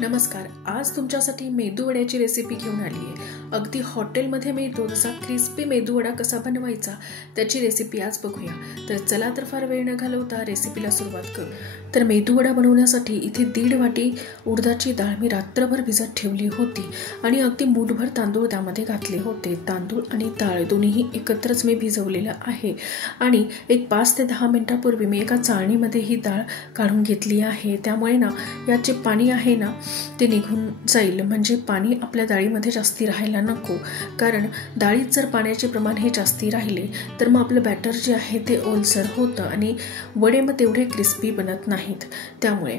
नमस्कार. आज तुमच्यासाठी मेदूवड्याची रेसिपी घेऊन आली आहे. अगदी हॉटेलमध्ये मिळतो तसा क्रिस्पी मेदूवडा कसा बनवायचा त्याची रेसिपी आज बघूया. तर चला तर फार वेळ न घालवता रेसिपीला सुरुवात करू. तर मेदूवडा बनवण्यासाठी इथे 1.5 वाटी उडदाची डाळ मी रात्रभर भिजत ठेवली होती आणि अगदी मूठभर तांदूळ त्यामध्ये घातले होते. तांदूळ आणि डाळ दोन्हीही एकत्रच मी भिजवलेलं आहे आणि एक 5 ते 10 मिनिटांपूर्वी मी एका चाळणीमध्ये ही डाळ काढून घेतली आहे. त्यामुळे ना याचे पाणी आहे ना ते निघून जाईल, म्हणजे पाणी आपल्या डाळीमध्ये जास्ती राहायला नको. कारण डाळीत जर पाण्याचे प्रमाण हे जास्ती राहिले तर मग आपलं बॅटर जे आहे ते ओलसर होतं आणि वडे मग तेवढे क्रिस्पी बनत नाहीत. त्यामुळे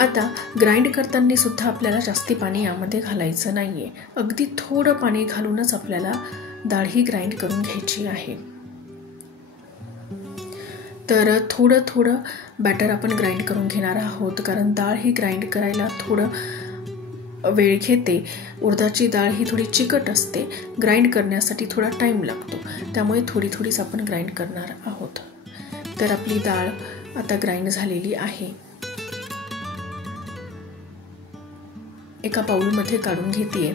आता ग्राइंड करताना सुद्धा आपल्याला जास्ती पाणी यामध्ये घालायचं नाहीये. अगदी थोडं पाणी घालूनच आपल्याला डाळ ही ग्राइंड करून घ्यायची आहे. तर थोडं बॅटर आपण ग्राइंड करून घेणार आहोत, कारण डाळ ही ग्राइंड करायला थोडं वेळ घेते. उडदाची डाळ ही थोडी चिकट असते, ग्राइंड करण्यासाठी थोडा टाईम लागतो. त्यामुळे थोडीच आपण ग्राइंड करणार आहोत. तर आपली डाळ आता ग्राइंड झालेली आहे. एका बाउलमध्ये काढून घेतेय.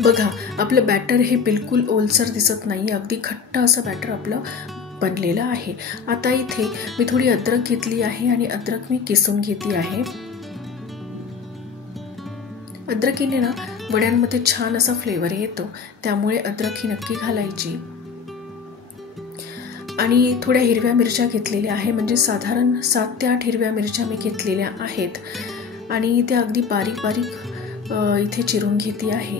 बघा, आपलं बॅटर हे बिलकुल ओलसर दिसत नाही, अगदी घट्ट असं बॅटर आपलं बनलेलं आहे. आता इथे मी थोडी अद्रक घेतली आहे आणि अद्रक मी किसून घेतली आहे. अद्रकीने ना वड्यांमध्ये छान असा फ्लेवर येतो, त्यामुळे अद्रक ही नक्की घालायची. आणि थोड्या हिरव्या मिरच्या घेतलेल्या आहे, म्हणजे साधारण 7 ते 8 हिरव्या मिरच्या मी घेतलेल्या आहेत आणि त्या अगदी बारीक इथे चिरून घेतली आहे.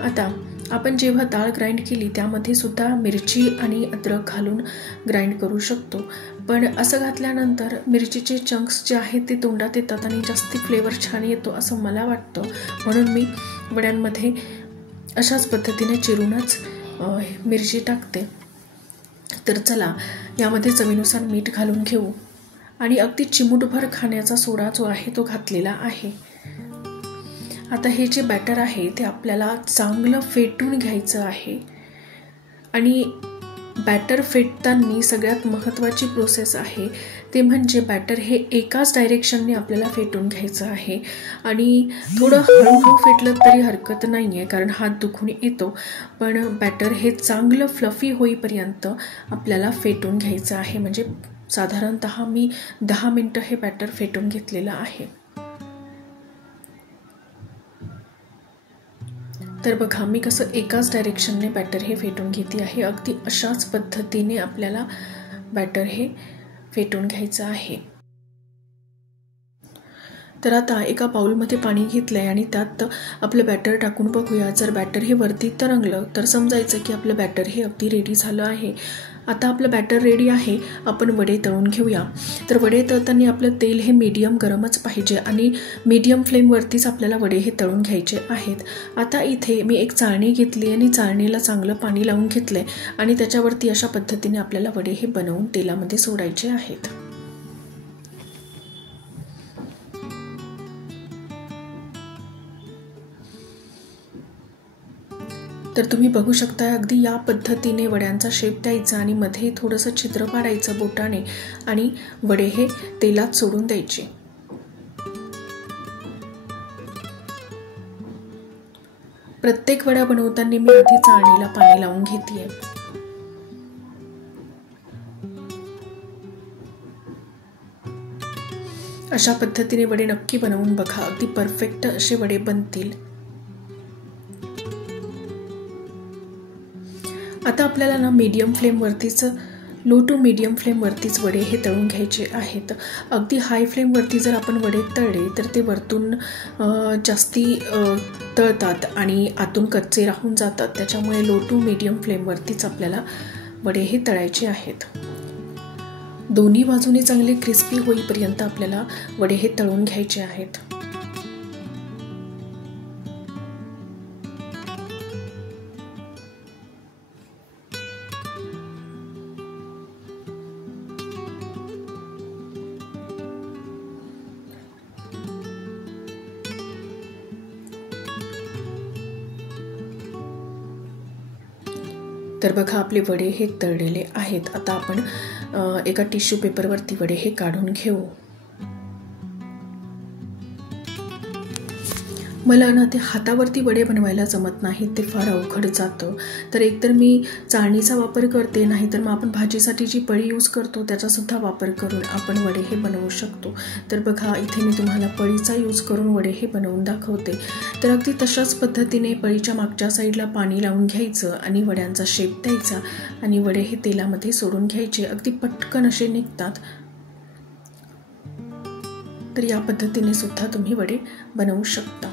आता आपण जेव्हा डाळ ग्राइंड केली त्यामध्ये सुद्धा मिरची आणि अद्रक घालून ग्राइंड करू शकतो, पण असं घातल्यानंतर मिरचीचे चंक्स जे आहेत ते तोंडात येतात आणि जास्ती फ्लेवर छान येतो असं मला वाटतं. म्हणून मी वड्यांमध्ये अशाच पद्धतीने चिरूनच मिरची टाकते. तर चला, यामध्ये चवीनुसार मीठ घालून घेऊ आणि अगदी चिमूटभर खाण्याचा सोडा जो आहे तो घातलेला आहे. आता हे जे बॅटर आहे ते आपल्याला चांगलं फेटून घ्यायचं आहे आणि बॅटर फेटताना सगळ्यात महत्त्वाची प्रोसेस आहे ते म्हणजे बॅटर हे एकाच डायरेक्शनने आपल्याला फेटून घ्यायचं आहे. आणि थोडं हळूहळू फेटलं तरी हरकत नाही आहे, कारण हात दुखून येतो, पण बॅटर हे चांगलं फ्लफी होईपर्यंत आपल्याला फेटून घ्यायचं आहे. म्हणजे साधारणतः मी 10 मिनिटं हे बॅटर फेटून घेतलेलं आहे. तर बघा, मी कसं एकाच डायरेक्शनने बॅटर हे फेटून घेते आहे. अगदी अशाच पद्धतीने आपल्याला बॅटर हे फेटून घ्यायचं आहे. तर आता एका बाउलमध्ये पाणी घेतलंय आणि त्यात आपलं बॅटर टाकून बघूया. जर बॅटर हे वरती तरंगलं तर समजायचं की आपलं बॅटर हे अगदी रेडी झालं आहे. आता आपलं बॅटर रेडी आहे, आपण वडे तळून घेऊया. तर वडे तळताना आपलं तेल हे मीडियम गरमच पाहिजे आणि मीडियम फ्लेमवरतीच आपल्याला वडे हे तळून घ्यायचे आहेत. आता इथे मी एक चाळणी घेतली आणि चाळणीला चांगलं पाणी लावून घेतलंय आणि त्याच्यावरती अशा पद्धतीने आपल्याला वडे हे बनवून तेलामध्ये सोडायचे आहेत. तर तुम्ही बघू शकता, अगदी या पद्धतीने वड्यांचा शेप द्यायचा आणि मध्ये थोडंसं छिद्र पाडायचं बोटाने आणि वडे हे तेलात सोडून द्यायचे. प्रत्येक वडा बनवताना मी आधी चाळणीला पाणी लावून घेतेय. अशा पद्धतीने वडे नक्की बनवून बघा, अगदी परफेक्ट असे वडे बनतील. आता आपल्याला ना मीडियम फ्लेमवरतीच, लो टू मीडियम फ्लेमवरतीच वडे हे तळून घ्यायचे आहेत. अगदी हाय फ्लेमवरती जर आपण वडे तळले तर ते वरतून जास्ती तळतात आणि आतून कच्चे राहून जातात. त्याच्यामुळे लो टू मीडियम फ्लेमवरतीच आपल्याला वडे हे तळायचे आहेत. दोन्ही बाजूने चांगले क्रिस्पी होईपर्यंत आपल्याला वडे हे तळून घ्यायचे आहेत. तर बघा आपले वडे हे तळलेले आहेत. आता आपण एका टिश्यू पेपरवरती वडे हे काढून घेऊ. मला ना ते हातावरती वडे बनवायला जमत नाही, ते फार अवघड जातं. तर एकतर मी चाळणीचा वापर करते, नाहीतर मग आपण भाजीसाठी जी पळी यूज करतो त्याचासुद्धा वापर करून आपण वडे हे बनवू शकतो. तर बघा इथे मी तुम्हाला पळीचा यूज करून वडे हे बनवून दाखवते. तर अगदी तशाच पद्धतीने पळीच्या मागच्या साईडला पाणी लावून घ्यायचं आणि वड्यांचा शेप द्यायचा आणि वडे हे तेलामध्ये सोडून घ्यायचे. अगदी पटकन असे निघतात. तर या पद्धतीने सुद्धा तुम्ही वडे बनवू शकता.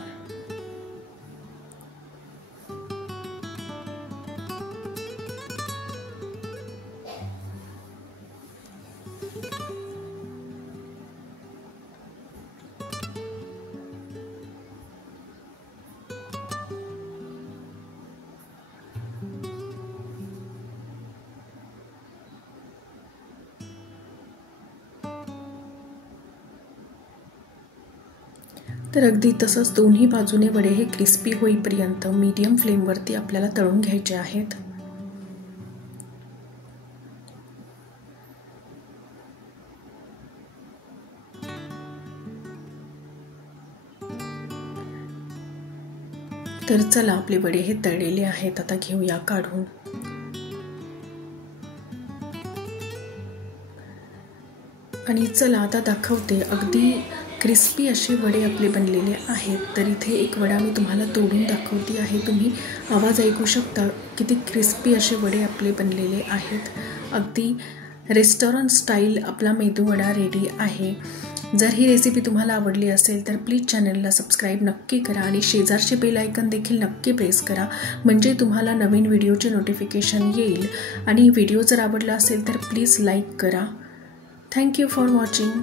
तर अगदी तसंच दोन्ही बाजूने वडे हे क्रिस्पी होईपर्यंत मीडियम फ्लेमवरती आपल्याला तळून घ्यायचे आहेत. तर चला आपले वडे हे तळलेले आहेत. आता घेऊया काढून. आणि चला आता दाखवते. अगदी क्रिस्पी असे वडे आपले बनलेले आहेत. तर इथे एक वडा मी तुम्हाला तोडून दाखवते आहे. तुम्ही आवाज ऐकू शकता. किती क्रिस्पी असे वडे आपले बनलेले आहेत. अगदी रेस्टॉरंट स्टाईल आपला मेदूवडा रेडी आहे. जर ही रेसिपी तुम्हाला आवडली असेल तर प्लीज चॅनलला सबस्क्राईब नक्की करा आणि शेजारचे बेल आयकन देखील नक्की प्रेस करा, म्हणजे तुम्हाला नवीन व्हिडिओचे नोटिफिकेशन येईल. आणि व्हिडिओ जर आवडला असेल तर प्लीज लाईक करा. Thank you for watching.